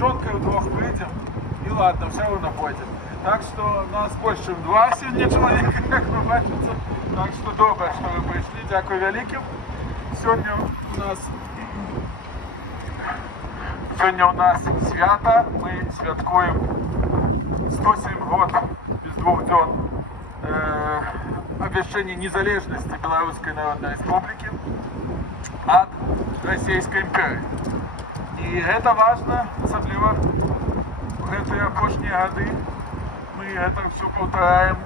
жонкой вдвох выйдем, и ладно, все равно пойдем. Так что нас больше, чем 2 сегодня человека, как вы бачите. Так что добре, що ви прийшли. Дякую великим. Сьогодні у нас свято. Ми святкуємо 107 років без 2 днів обвящения незалежности Белорусской Народной Республики от Российской империи. И это важно, особливо в эти опошние годы. Мы это все повторяем.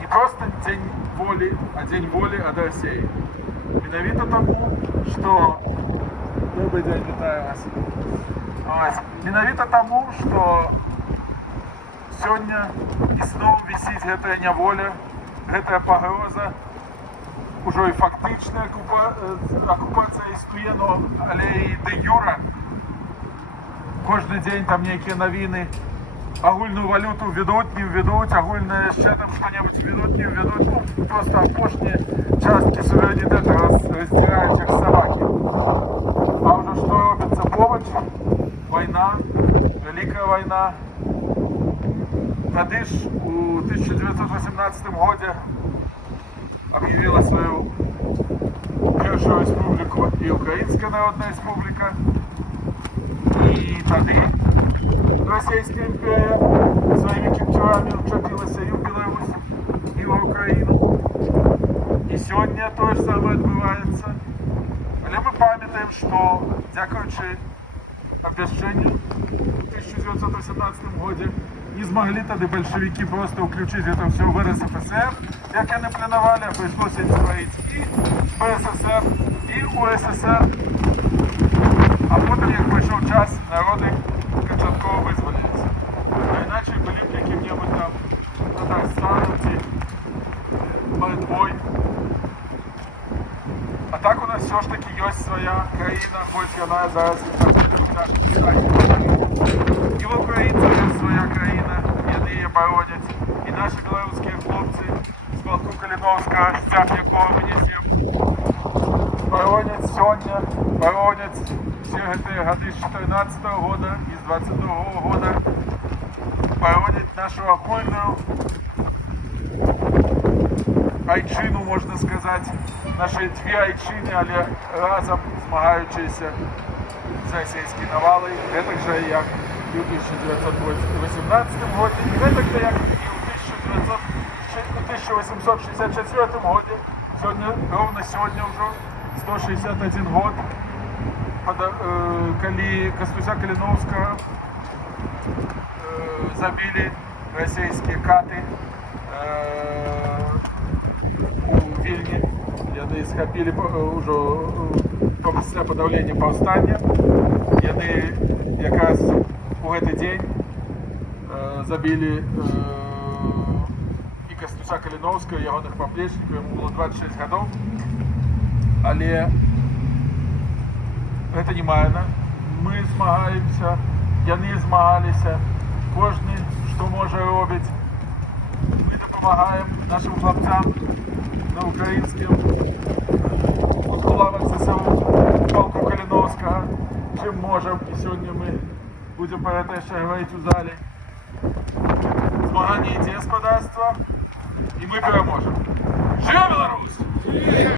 Не просто День воли, а День воли от России. Менавіта тому, что... Добрый день, вітаю вас. Менавіта тому, что сегодня и снова висит гэтая няволя, гэтая пагроза, уже и фактичная оккупация існуе, але и де юра. Кожный день там некие новины, агульную валюту введут, не введут, агульное ще там что-нибудь введут, не введут. Ну, просто опошние частки суверенитета раздирают их собаки. А уже что робится побач? Война, Великая война. Тады ж у 1918 году объявила свою первую республику и Украинская Народная Республика. И тады Российская империя своими кіптюрами вчепилася і в Білорусь, і в Україну. І сьогодні то ж саме відбувається. Але ми пам'ятаємо, що, дякуючи обвященню в 1918 році, не змогли тоді большевики просто включити це все в РСФСР, як вони планували, а прийшлося їм створити і БССР, і УССР. А потім, як прийшов час, народи кончатково визволилися. А іначе були б яким-небудь там Татарстаном чи Литвой. А так у нас все ж таки є своя країна, хоч вона зараз і в українців є своя країна, вони її боронять. І наші білоруські хлопці з полку Калиновського, стяг якого ми несемо, боронять сьогодні, боронять всі ці годи з 14 года і з 22 года, боронять нашу окольную айчину, можна сказати, наші дві айчини, але разом змагаючися з російською навалою, так же як і у 1918 році, і так же як і у 1864 році, ровно сьогодні вже 161 год, коли Костуся Калиновського забили російські кати у Вільні. Вони схопили уже після подавлення повстання. Вони якраз у цей день забили і Костуся Калиновського, і його поплічників, йому було 26 років. Але це не марно. Ми змагаємося, вони змагалися. Кожен, що може робить. Ми допомагаємо нашим хлопцям на українському лавах ЗСУ, полку Калиновського, чим можемо. І сьогодні ми будемо про це ще говорити у залі. Змагання йде, господарство, і ми переможемо. Живе Білорусь!